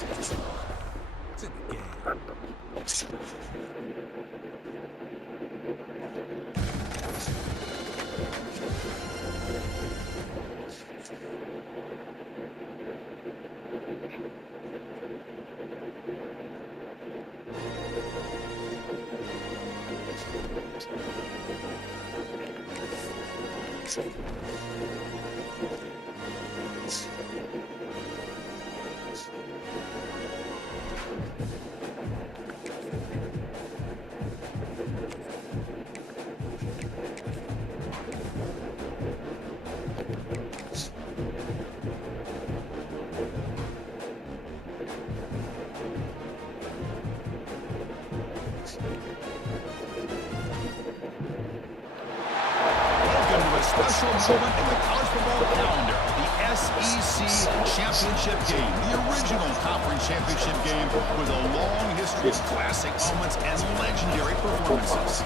It's in the game. Special moment in the college football calendar, the SEC Championship game, the original conference championship game with a long history of classic moments and legendary performances.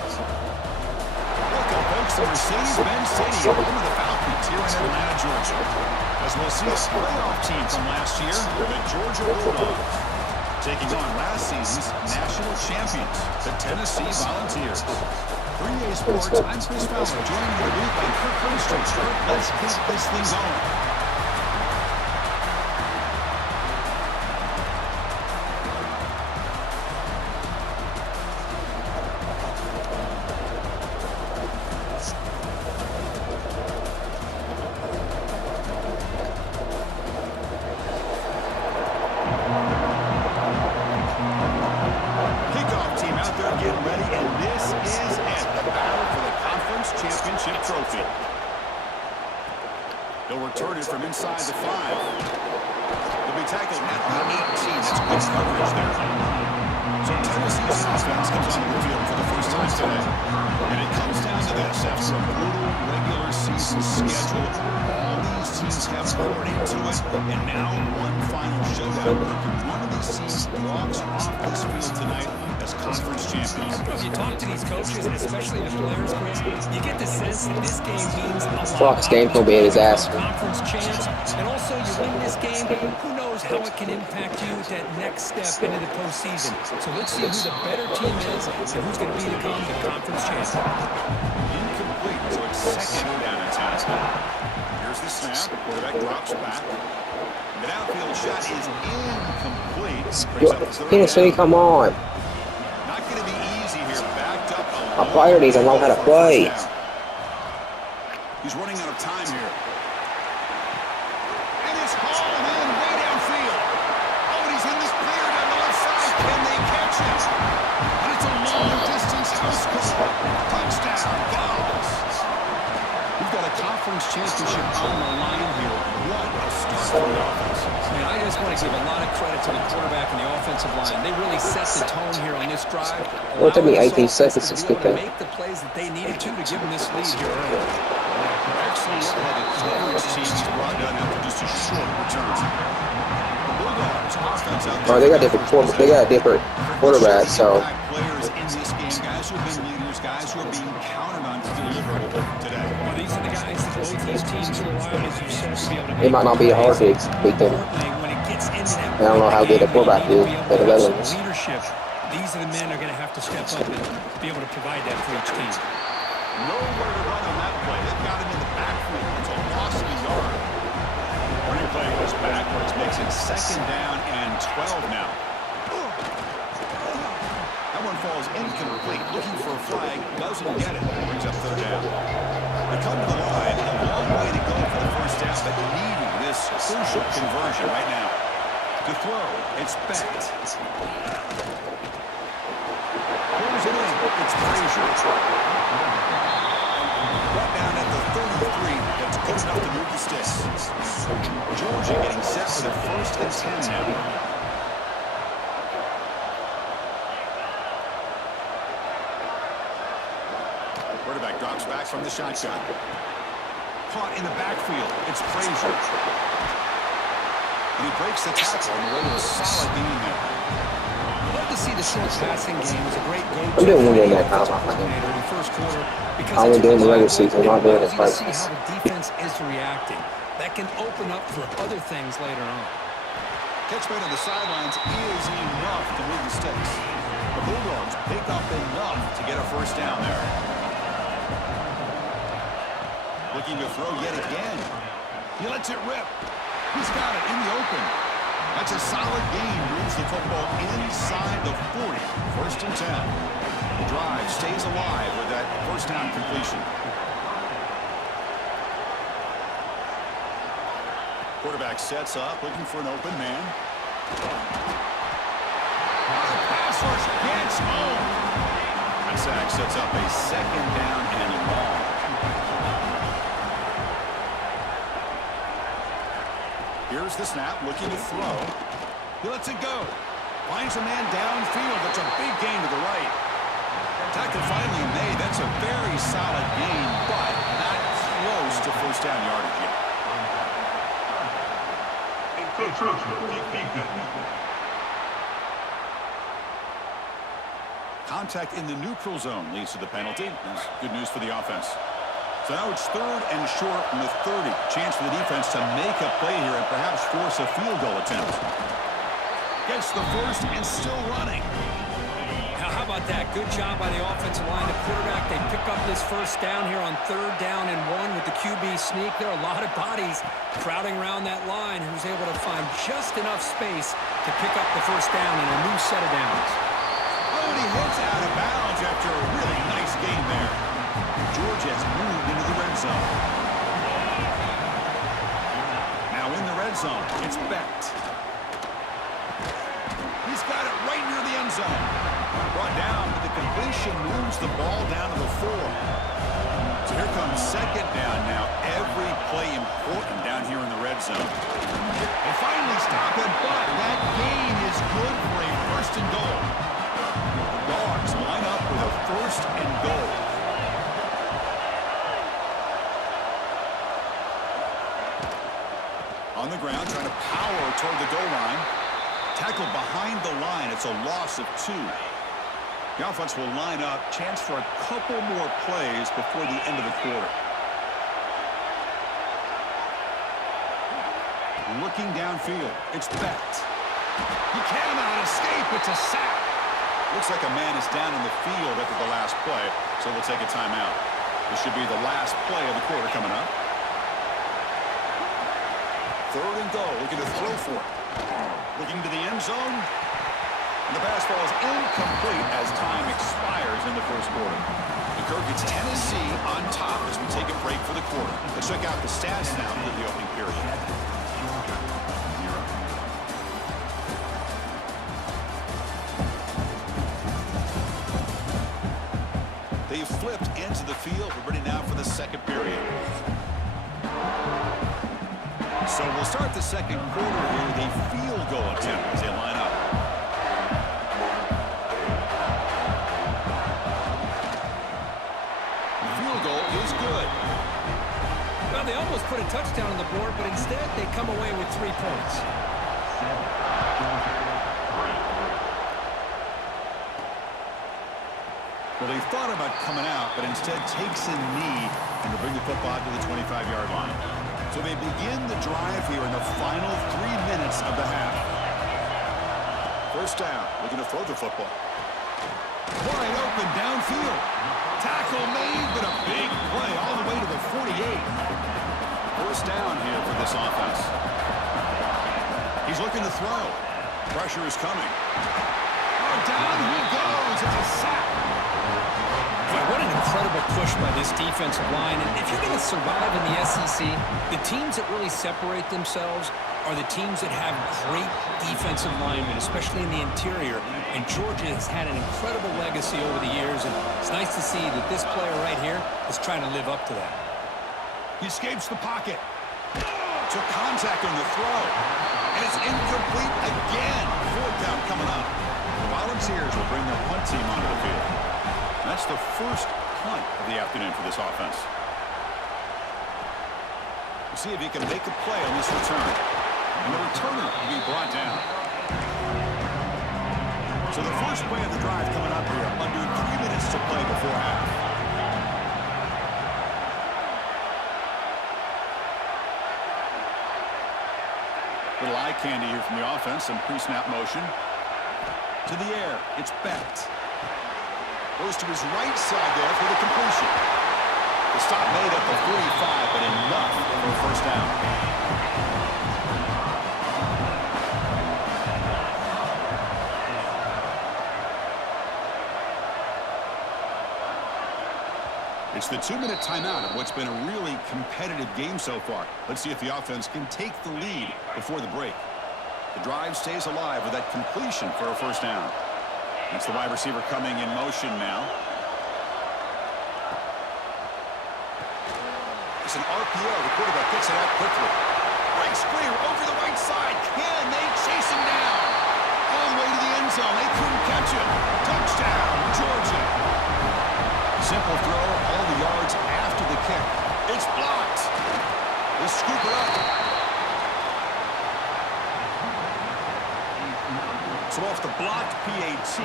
Welcome, folks, to Mercedes-Benz Stadium, home of the Falcons here in Atlanta, Georgia. As we'll see a playoff team from last year, the Georgia Bulldogs, taking on last season's national champions, the Tennessee Volunteers. 3A Sports, I'm Chris Fowler, joined in the booth by Kirk Herbstreit. Let's get this thing going. Kickoff team out there getting ready, and this is it, the battle for the conference championship trophy. They'll return it from inside the 5. They'll be tackled at the 18. That's good coverage there. So Tennessee's offense comes onto the field for the first time today. And it comes down to this. After a brutal regular season schedule, all these teams have poured into it. And now one final showdown. One of these teams walks off this field tonight as conference champions. If you talk to these coaches, and especially the players, Chris, you get the sense that this game means a lot. Fox game's gonna be at his ass. Conference chance, and also you win this game, who knows how it can impact you at that next step into the postseason. So let's see who the better team is and who's going to become the conference champion. Incomplete, so it's second down and 10. Here's the snap. Quarterback drops back. The downfield shot is incomplete. Tennessee, come on. Not going to be easy here. Backed up. Our player needs to learn how to play. He's running out of time here. And it's hauled in way downfield. Oh, and he's in the clear down the left side. Can they catch him? And it's a long-distance house call. Touchdown, Vols. We've got a conference championship on the line here. What a start for the offense. Man, I just want to give a lot of credit to the quarterback and the offensive line. They really set the tone here on this drive. Well, it took me 18 seconds to skip that. Make the plays that they needed to give them this lead here early. Excellent look at the coverage team he's brought down after just a short return. The Bulldogs offense out there. Oh, they got different quarterbacks, so Players in this game, guys who have been leaders, guys who are being counted on to deliver today. Well, these are the guys that both these teams rely on, as you said, to be able to it might not be hard to beat them. when it gets into that I don't know how good the quarterback is, but the other ones. leadership. These are the men that are going to have to step up and be able to provide that for each team. Nowhere to run on that play. They've got him in the backfield. It's a loss of a yard. Running play goes backwards, makes it second down and 12 now. That one falls incomplete. Looking for a flag, doesn't get it. Brings up third down. They come to the line, a long way to go for the first down, but needing this crucial conversion right now. To throw, it's Becht. Pulls it in. It's Frazier. Brought down at the 33. That's good enough to move the sticks. Georgia getting set for the 1st and 10 now. Quarterback drops back from the shotgun. Caught in the backfield. It's Frazier. And he breaks the tackle on the way to a solid gain there. Love to see the short passing game as a great go-to. I'm doing one in that time. In the first quarter, because I only doing the regular season, I'm not doing the you fight. see how the defense is reacting. That can open up for other things later on. Catch made on the sidelines is enough to move the sticks. The Bulldogs pick up enough to get a first down there. Looking to throw yet again. He lets it rip. He's got it in the open. That's a solid gain. Moves the football inside the 40. First and 10. The drive stays alive with that first down completion. Quarterback sets up, looking for an open man. Pass rush gets home. That sack sets up a second down and long. Here's the snap, looking to throw. He lets it go. Finds a man downfield. That's a big gain to the right. Tackle finally made. That's a very solid gain, but not close to first down yardage yet. Contact in the neutral zone leads to the penalty. That's good news for the offense. So now it's third and short from the 30. Chance for the defense to make a play here and perhaps force a field goal attempt. Gets the first and still running. Now, how about that? Good job by the offensive line. The quarterback, they pick up this first down here on third down and 1 with the QB sneak. There are a lot of bodies crowding around that line, who's able to find just enough space to pick up the first down in a new set of downs. Oh, and he hits out of bounds after a really nice game there. George has moved into the red zone. Now in the red zone, it's Becht. He's got it right near the end zone. Brought down, but the completion moves the ball down to the 4. So here comes second down now. Every play important down here in the red zone. They finally stop it, but that gain is good for a first and goal. The Dogs line up with a first and goal. On the ground, trying to power toward the goal line. Tackle behind the line. It's a loss of 2. The offense will line up. Chance for a couple more plays before the end of the quarter. Looking downfield. It's Becht. He cannot escape. It's a sack. Looks like a man is down in the field after the last play, so we'll take a timeout. This should be the last play of the quarter coming up. Third and goal, looking to throw for it. Looking to the end zone. And the pass ball is incomplete as time expires in the first quarter. The Kirk gets Tennessee on top as we take a break for the quarter. Let's check out the stats now for the opening period. They've flipped into the field. We're ready now for the second period. So we'll start the second quarter here with a field goal attempt as they line up. The field goal is good. Well, they almost put a touchdown on the board, but instead they come away with 3 points. Well, they thought about coming out, but instead takes a knee and to bring the football to the 25-yard line. So they begin the drive here in the final 3 minutes of the half. First down, looking to throw the football. Wide open downfield. Tackle made, but a big play all the way to the 48. First down here for this offense. He's looking to throw. Pressure is coming. Oh, down he goes. It's a sack. Boy, what an incredible push by this defensive line. And if you're going to survive in the SEC, the teams that really separate themselves are the teams that have great defensive linemen, especially in the interior. And Georgia has had an incredible legacy over the years, and it's nice to see that this player right here is trying to live up to that. He escapes the pocket. Took contact on the throw. And it's incomplete again. Fourth down coming up. The Volunteers will bring their punt team onto the field. That's the first punt of the afternoon for this offense. We'll see if he can make a play on this return. And the returner will be brought down. So the first play of the drive coming up here. Under 3 minutes to play before half. Little eye candy here from the offense. Some pre-snap motion. To the air. It's Becht. Goes to his right side there for the completion. The stop made at the 45, but enough for a first down. It's the 2-minute timeout of what's been a really competitive game so far. Let's see if the offense can take the lead before the break. The drive stays alive with that completion for a first down. It's the wide receiver coming in motion now. It's an RPO. The quarterback gets it out quickly. Breaks clear over the right side. Can they chase him down? All the way to the end zone. They couldn't catch him. Touchdown, Georgia. Simple throw, all the yards after the kick. It's blocked. They scoop it up. So off the blocked PAT,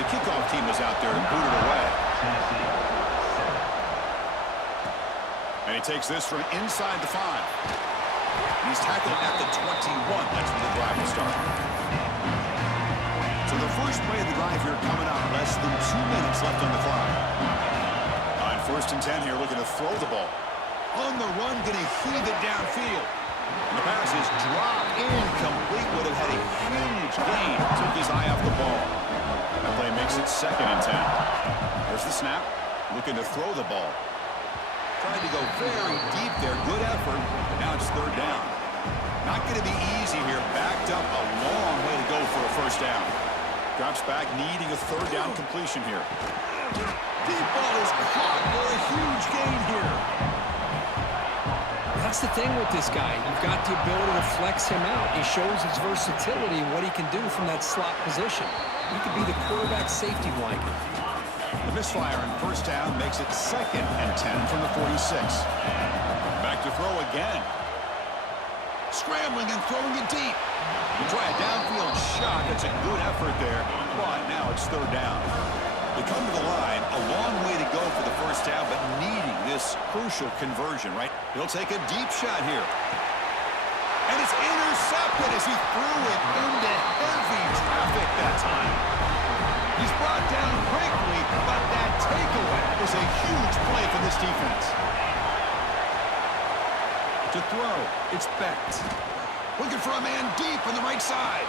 the kickoff team is out there to boot it away. And he takes this from inside the 5. He's tackled at the 21. That's when the drive will start. So the first play of the drive here coming up. Less than 2 minutes left on the clock. On 1st and 10 here, looking to throw the ball. On the run, going to heave it downfield. And the pass is dropped incomplete. Would have had a huge gain. Took his eye off the ball. That play makes it 2nd and 10. There's the snap. Looking to throw the ball. Trying to go very deep there. Good effort. Now it's 3rd down. Not going to be easy here. Backed up a long way to go for a first down. Drops back, needing a 3rd down completion here. Deep ball is caught for a huge gain here. That's the thing with this guy. You've got the ability to flex him out. He shows his versatility and what he can do from that slot position. He could be the quarterback safety blanket. The misfire in 1st down makes it 2nd and 10 from the 46. Back to throw again. Scrambling and throwing it deep. You try a downfield shot. That's a good effort there. But now it's 3rd down. They come to the line, a long way to go for the first down, but needing this crucial conversion, right? He'll take a deep shot here. And it's intercepted as he threw it into heavy traffic that time. He's brought down quickly, but that takeaway is a huge play for this defense. To throw, it's Becht. Looking for a man deep on the right side.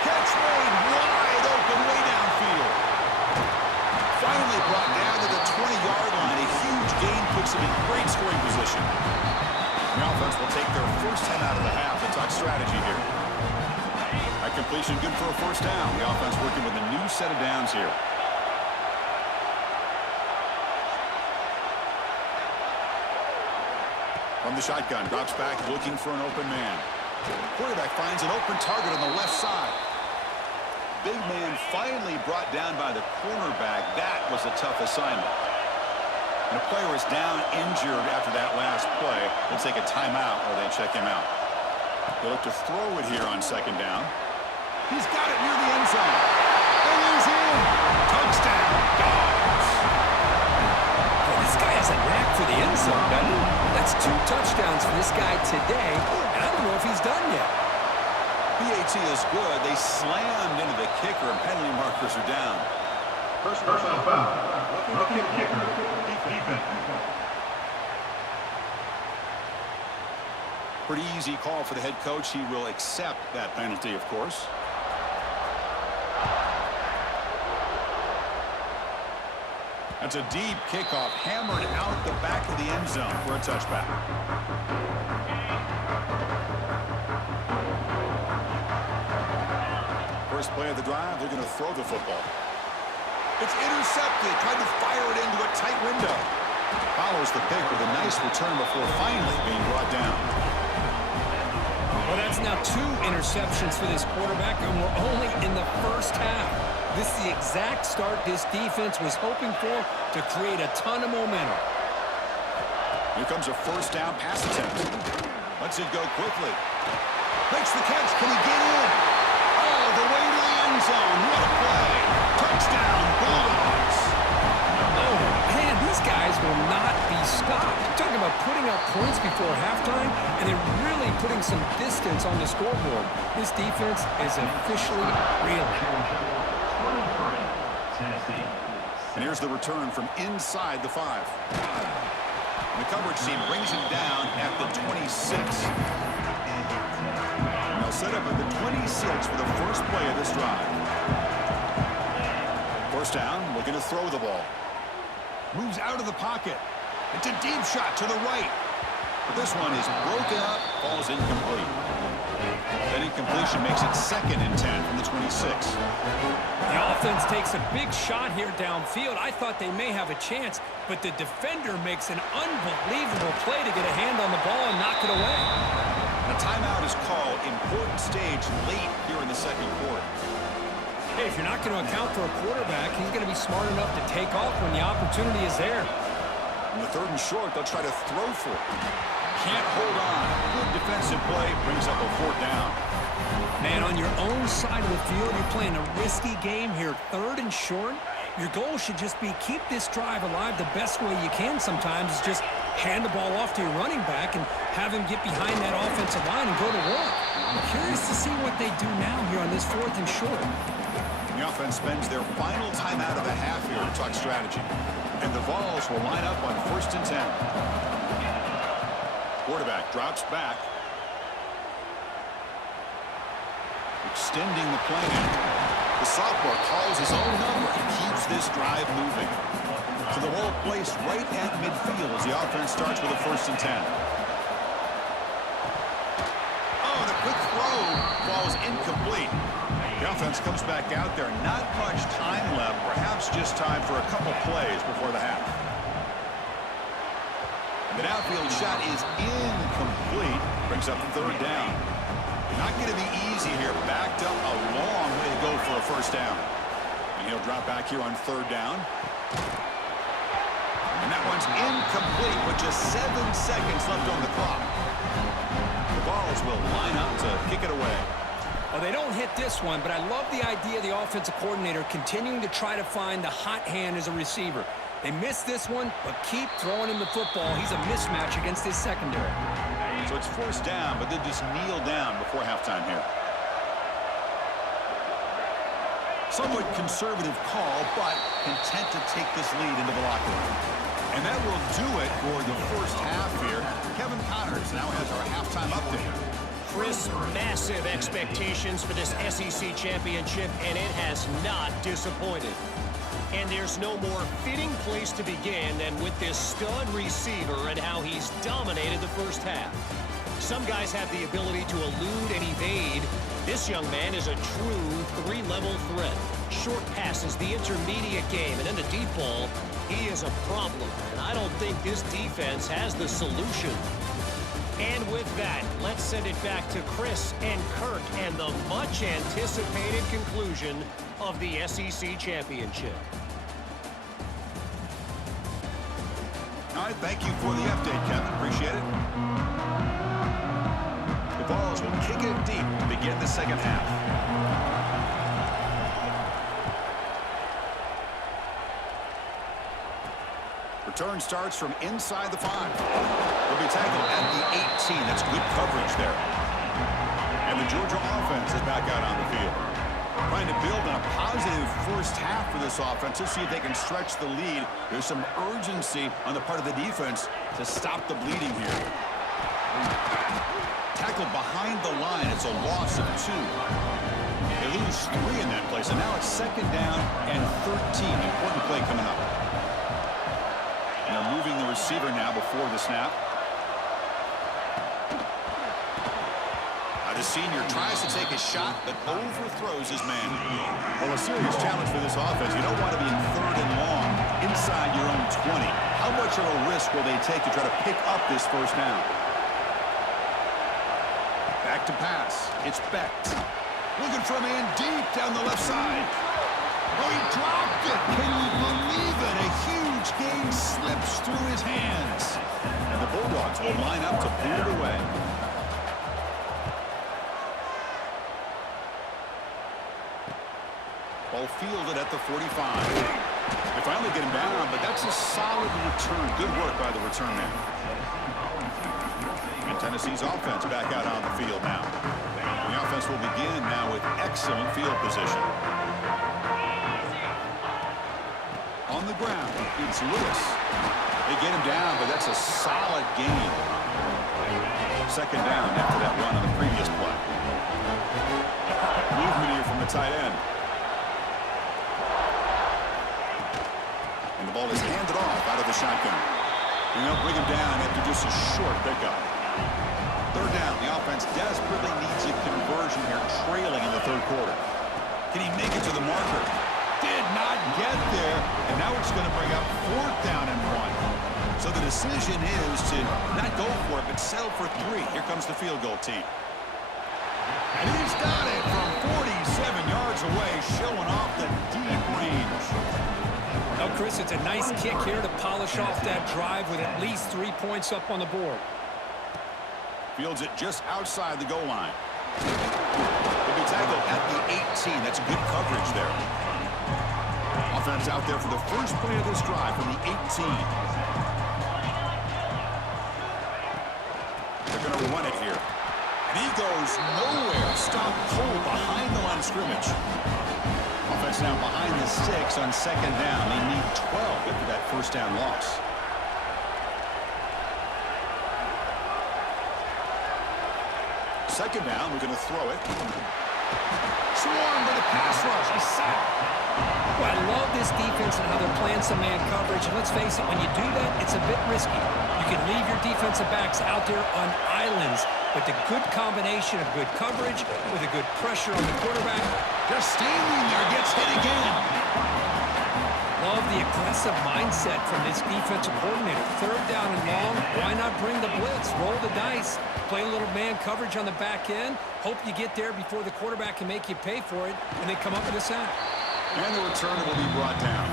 Catch made wide open way downfield. Finally brought down to the 20-yard line. A huge gain puts him in great scoring position. The offense will take their first 10 out of the half. A tough strategy here. That completion good for a first down. The offense working with a new set of downs here. From the shotgun, drops back looking for an open man. Quarterback finds an open target on the left side. Big man finally brought down by the cornerback. That was a tough assignment. And the player is down injured after that last play. They'll take a timeout or they check him out. They look to throw it here on 2nd down. He's got it near the end zone. And he's in. Touchdown, Dogs. Well, this guy has a knack for the end zone, doesn't he? That's 2 touchdowns for this guy today, and I don't know if he's done yet. PAT is good. They slammed into the kicker, and penalty markers are down. Personal foul. Looking at kicker. Defense. Pretty easy call for the head coach. He will accept that penalty, of course. That's a deep kickoff, hammered out the back of the end zone for a touchback. First play of the drive, they're going to throw the football. It's intercepted, trying to fire it into a tight window. Follows the pick with a nice return before finally being brought down. Well, that's now 2 interceptions for this quarterback, and we're only in the first half. This is the exact start this defense was hoping for to create a ton of momentum. Here comes a first down pass attempt. Lets it go quickly. Makes the catch. Can he get in? All the way to the end zone. What a play. Touchdown, Bulldogs. Oh, man, these guys will not be stopped. Talking about putting up points before halftime and then really putting some distance on the scoreboard. This defense is officially reeling. And here's the return from inside the 5. And the coverage team brings him down at the 26. And they'll set up at the 26 for the first play of this drive. First down, looking to throw the ball. Moves out of the pocket. It's a deep shot to the right. But this one is broken up, falls incomplete. That incompletion makes it 2nd and 10 from the 26. The offense takes a big shot here downfield. I thought they may have a chance, but the defender makes an unbelievable play to get a hand on the ball and knock it away. A timeout is called. Important stage late here in the second quarter. Hey, if you're not going to account for a quarterback, he's going to be smart enough to take off when the opportunity is there. On the 3rd and short, they'll try to throw for it. Can't hold on. Good defensive play brings up a 4th down. Man, on your own side of the field, you're playing a risky game here. 3rd and short. Your goal should just be keep this drive alive the best way you can sometimes is just hand the ball off to your running back and have him get behind that offensive line and go to work. I'm curious to see what they do now here on this 4th and short. The offense spends their final timeout of the half here to talk strategy. And the Vols will line up on 1st and 10. Quarterback drops back. Extending the play. The sophomore calls his own number and keeps this drive moving. So the ball placed right at midfield as the offense starts with a 1st and 10. Oh, the quick throw falls incomplete. The offense comes back out there. Not much time left. Perhaps just time for a couple plays before the half. The downfield shot is incomplete. Brings up 3rd down. Not going to be easy here. Backed up a long way to go for a 1st down. And he'll drop back here on 3rd down. And that one's incomplete with just 7 seconds left on the clock. The Vols will line up to kick it away. Well, they don't hit this one, but I love the idea of the offensive coordinator continuing to try to find the hot hand as a receiver. They missed this one, but keep throwing him the football. He's a mismatch against his secondary. So it's 1st down, but then just kneel down before halftime here. Somewhat conservative call, but content to take this lead into the locker room. And that will do it for the 1st half here. Kevin Connors now has our halftime update. Chris, massive expectations for this SEC championship, and it has not disappointed. And there's no more fitting place to begin than with this stud receiver and how he's dominated the 1st half. Some guys have the ability to elude and evade. This young man is a true 3-level threat. Short passes, the intermediate game, and then the deep ball. He is a problem, and I don't think this defense has the solution. And with that, let's send it back to Chris and Kirk and the much-anticipated conclusion of the SEC championship. All right, thank you for the update, Kevin. Appreciate it. The Vols will kick it deep to begin the second half. Return starts from inside the 5. Will be tackled at the 18. That's good coverage there. And the Georgia offense is back out on the field. Trying to build on a positive 1st half for this offense to see if they can stretch the lead. There's some urgency on the part of the defense to stop the bleeding here. Tackled behind the line. It's a loss of 2. They lose 3 in that play. So now it's 2nd down and 13. Important play coming up. And they're moving the receiver now before the snap. The senior tries to take a shot, but overthrows his man. Well, a serious challenge for this offense. You don't want to be in 3rd and long inside your own 20. How much of a risk will they take to try to pick up this 1st down? Back to pass. It's Becht. Looking for a man deep down the left side. Oh, he dropped it. Can you believe it? A huge gain slips through his hands. And the Bulldogs will line up to pull it away. Ball fielded at the 45. They finally get him down, but that's a solid return. Good work by the return man. And Tennessee's offense back out on the field now. The offense will begin now with excellent field position. On the ground, it's Lewis. They get him down, but that's a solid gain. Second down after that run on the previous play. Movement here from the tight end. And the ball is handed off out of the shotgun. And they'll bring him down after just a short pickup. Third down, the offense desperately needs a conversion here, trailing in the third quarter. Can he make it to the marker? Did not get there, and now it's going to bring up fourth down and 1. So the decision is to not go for it, but settle for 3. Here comes the field goal team. And he's got it from 47 yards away, showing off the deep range. Now, Chris, it's a nice kick here to polish off that drive with at least 3 points up on the board. Fields it just outside the goal line. He'll be tackled at the 18. That's good coverage there. Offense out there for the first play of this drive from the 18. They're going to run it here. And he goes nowhere. Stop cold behind the line of scrimmage. Offense now behind the 6 on second down. They need 12 after that first down loss. Second down, we're going to throw it. Swarmed by the pass rush. He's sacked. Well, I love this defense and how they're playing some man coverage. And let's face it, when you do that, it's a bit risky. You can leave your defensive backs out there on islands, but the good combination of good coverage with a good pressure on the quarterback. Just standing there, gets hit again. Love the aggressive mindset from this defensive coordinator. Third down and long, why not bring the blitz? Roll the dice. Play a little man coverage on the back end. Hope you get there before the quarterback can make you pay for it, and they come up with a sack. And the returner will be brought down.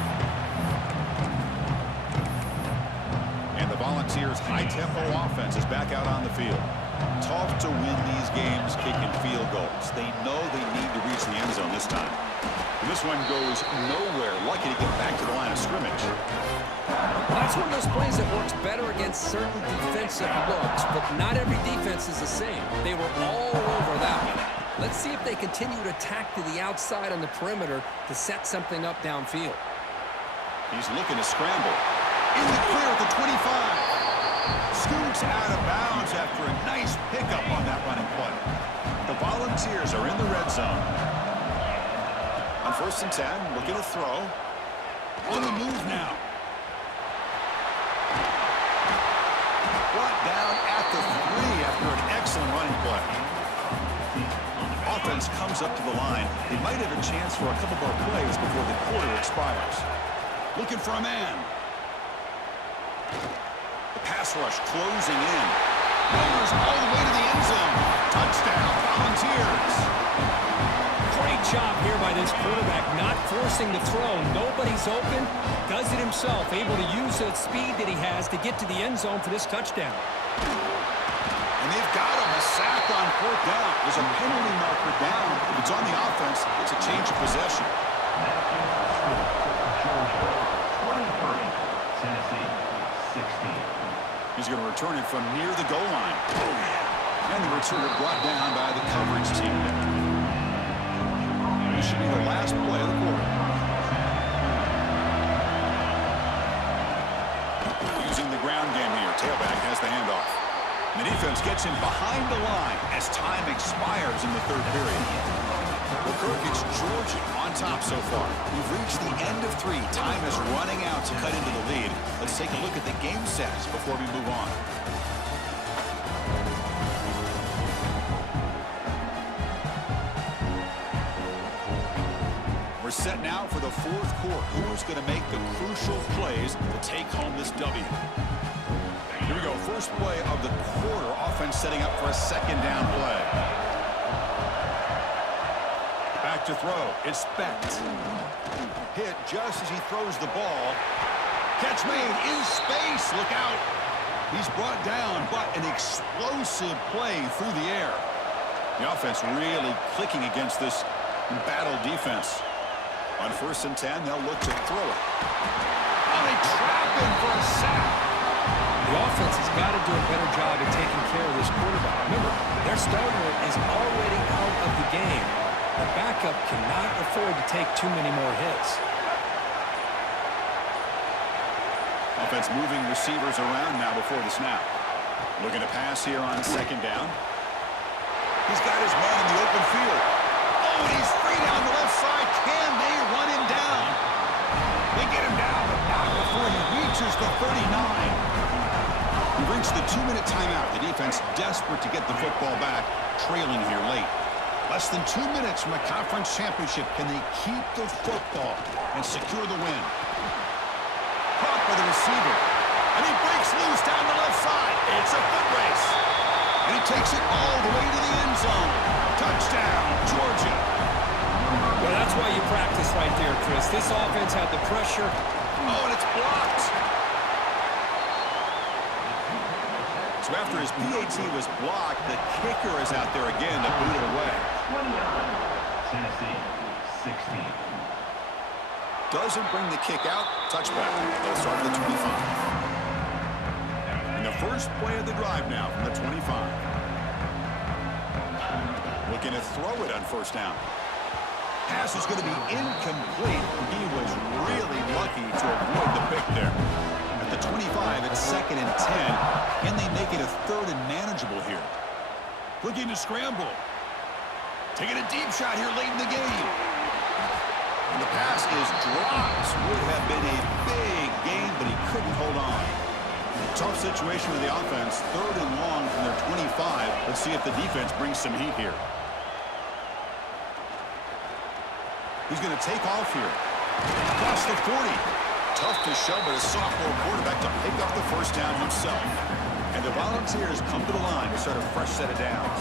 And the Volunteers' high-tempo offense is back out on the field. Tough to win these games kicking field goals. They know they need to reach the end zone this time. And this one goes nowhere. Lucky to get back to the line of scrimmage. That's one of those plays that works better against certain defensive looks, but not every defense is the same. They were all over that one. Let's see if they continue to attack to the outside on the perimeter to set something up downfield. He's looking to scramble. In the clear at the 25. Scoots out of bounds after a nice pickup on that running play. The Volunteers are in the red zone. On 1st and 10, looking to throw. On the move now. Brought down at the 3 after an excellent running play. Offense comes up to the line. They might have a chance for a couple more plays before the quarter expires. Looking for a man. The pass rush closing in. Runners all the way to the end zone. Touchdown, Volunteers. Great job here by this quarterback, not forcing the throw. Nobody's open. Does it himself, able to use the speed that he has to get to the end zone for this touchdown. And they've got him a sack on 4th down. There's a penalty marker down. If it's on the offense, it's a change of possession. Tennessee, 16. He's going to return it from near the goal line. And the returner brought down by the coverage team. This should be the last play of the quarter. Using the ground game here. Tailback has the handoff. The defense gets him behind the line as time expires in the third period. Well, Kirk, it's Georgia on top so far. We've reached the end of 3. Time is running out to cut into the lead. Let's take a look at the game stats before we move on. We're set now for the 4th quarter. Who's going to make the crucial plays to take home this W? Here we go. First play of the quarter. Offense setting up for a second down play. Back to throw. It's Specht. Hit just as he throws the ball. Catch made in space. Look out. He's brought down, but an explosive play through the air. The offense really clicking against this embattled defense. On 1st and 10, they'll look to throw it. Oh, they trap him for a sack. The offense has got to do a better job of taking care of this quarterback. Remember, their starter is already out of the game. The backup cannot afford to take too many more hits. Offense moving receivers around now before the snap. Looking to pass here on second down. He's got his man in the open field. Oh, and he's free down the left side. Can they run him down? They get him down, but not before he reaches the 39. We've reached the 2-minute timeout. The defense desperate to get the football back, trailing here late. Less than 2 minutes from a conference championship. Can they keep the football and secure the win? Caught by the receiver. And he breaks loose down the left side. It's a foot race. And he takes it all the way to the end zone. Touchdown, Georgia. Well, that's why you practice right there, Chris. This offense had the pressure. Oh, and it's blocked. So after his PAT was blocked, the kicker is out there again to boot it away. 29, Tennessee, 16. Doesn't bring the kick out. Touchback. They'll start at the 25. And the first play of the drive now from the 25. Looking to throw it on first down. Pass is going to be incomplete. He was really lucky to avoid the pick there. At the 25, it's 2nd and 10. Can they make it a 3rd and manageable here? Looking to scramble. Taking a deep shot here late in the game. And the pass is dropped. Would have been a big gain, but he couldn't hold on. Tough situation with the offense. 3rd and long from their 25. Let's see if the defense brings some heat here. He's going to take off here. Across the 40. Tough to show, but a sophomore quarterback to pick up the first down himself. And the Volunteers come to the line to start a fresh set of downs.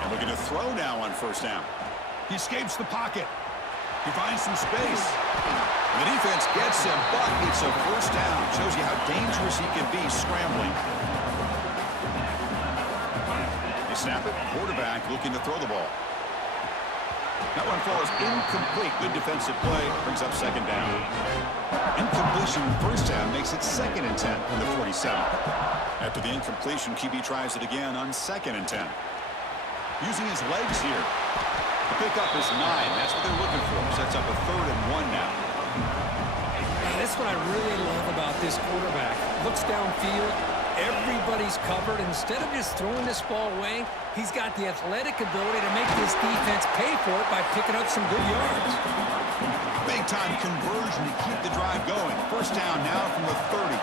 And looking to throw now on first down. He escapes the pocket. He finds some space. And the defense gets him, but it's a first down. Shows you how dangerous he can be scrambling. They snap it. Quarterback looking to throw the ball. That one falls incomplete. Good defensive play. Brings up second down. Incompletion first down makes it 2nd and 10 from the 47. After the incompletion, QB tries it again on 2nd and 10. Using his legs here. The pickup is 9. That's what they're looking for. Sets up a 3rd and 1 now. That's what I really love about this quarterback. Looks downfield. Everybody's covered. Instead of just throwing this ball away, he's got the athletic ability to make this defense pay for it by picking up some good yards. Big-time conversion to keep the drive going. First down now from the 30.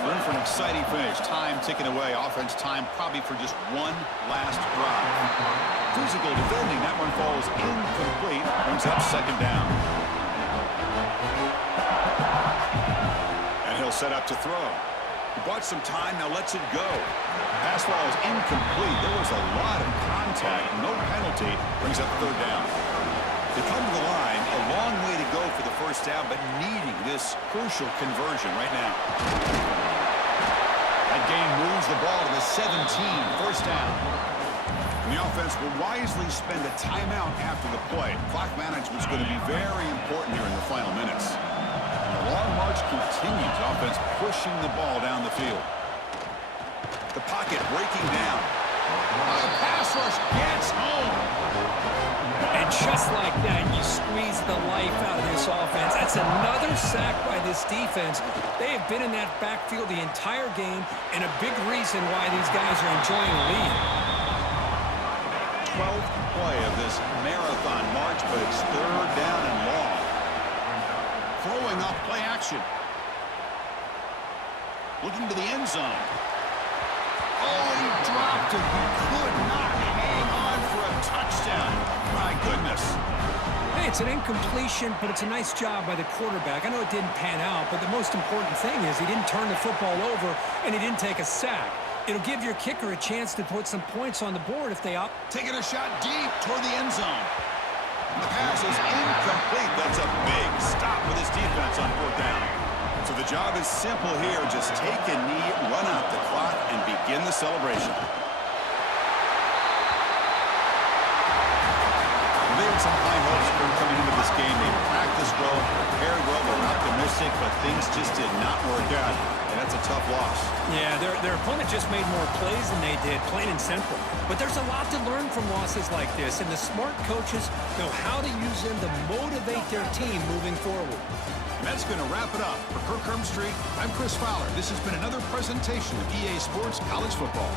We're in for an exciting finish. Time ticking away. Offense time probably for just one last drive. Physical defending. That one falls incomplete. Brings up second down. And he'll set up to throw. He bought some time, now lets it go. Pass ball is incomplete. There was a lot of contact, no penalty. Brings up 3rd down. They come to the line, a long way to go for the first down, but needing this crucial conversion right now. That gain moves the ball to the 17, first down. And the offense will wisely spend a timeout after the play. Clock management is going to be very important here in the final minutes. The long march continues. Offense pushing the ball down the field. The pocket breaking down. The pass rush gets home. And just like that, you squeeze the life out of this offense. That's another sack by this defense. They have been in that backfield the entire game, and a big reason why these guys are enjoying the lead. 12th play of this marathon march, but it's 3rd down and long. Throwing off play action. Looking to the end zone. Oh, he dropped it. He could not hang on for a touchdown. My goodness. Hey, it's an incompletion, but it's a nice job by the quarterback. I know it didn't pan out, but the most important thing is he didn't turn the football over, and he didn't take a sack. It'll give your kicker a chance to put some points on the board if they opt. Taking a shot deep toward the end zone. The pass is incomplete. That's a big stop with his defense on 4th down. So the job is simple here. Just take a knee, run out the clock, and begin the celebration. They had some high hopes for him coming into this game. They practiced well, prepared well, they were optimistic, but things just did not work out. And that's a tough loss. Yeah, their opponent just made more plays than they did, plain and simple. But there's a lot to learn from losses like this, and the smart coaches know how to use them to motivate their team moving forward. And that's going to wrap it up. For Kirk Herbstreit, I'm Chris Fowler. This has been another presentation of EA Sports College Football.